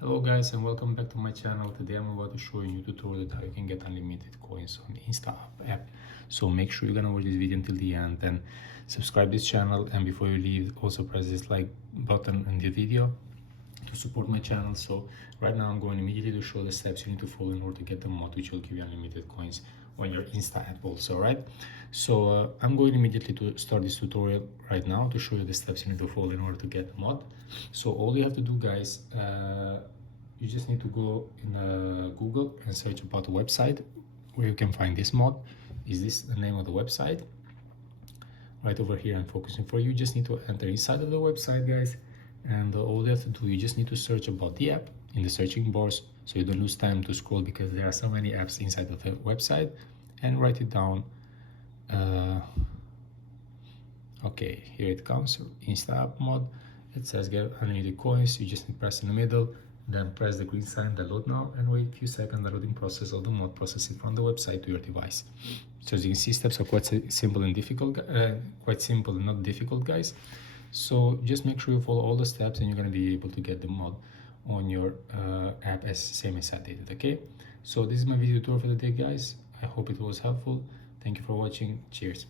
Hello guys and welcome back to my channel. Today I'm about to show you a new tutorial that how you can get unlimited coins on InstaUp app. So make sure you're gonna watch this video until the end and subscribe this channel, and before you leave also press this like button in the video to support my channel. So right now I'm going immediately to show the steps you need to follow in order to get the mod which will give you unlimited coins on your Insta app also, right? So I'm going immediately to start this tutorial right now to show you the steps you need to follow in order to get the mod. So all you have to do, guys, you just need to go in Google and search about the website where you can find this mod. Is this the name of the website? Right over here I'm focusing for you. You just need to enter inside of the website, guys, and all you have to do, you just need to search about the app in the searching bars so you don't lose time to scroll because there are so many apps inside of the website, and write it down. Okay, here it comes, InstaUp mod. It says get unlimited coins. You just need to press in the middle, then press the green sign, download now, and wait a few seconds. The loading process of the mod process it from the website to your device. So as you can see, steps are quite simple and difficult, quite simple and not difficult, guys. So just make sure you follow all the steps and you're going to be able to get the mod on your app as same as I did it. Okay, so this is my video tutorial for the day, guys. I hope it was helpful. Thank you for watching. Cheers.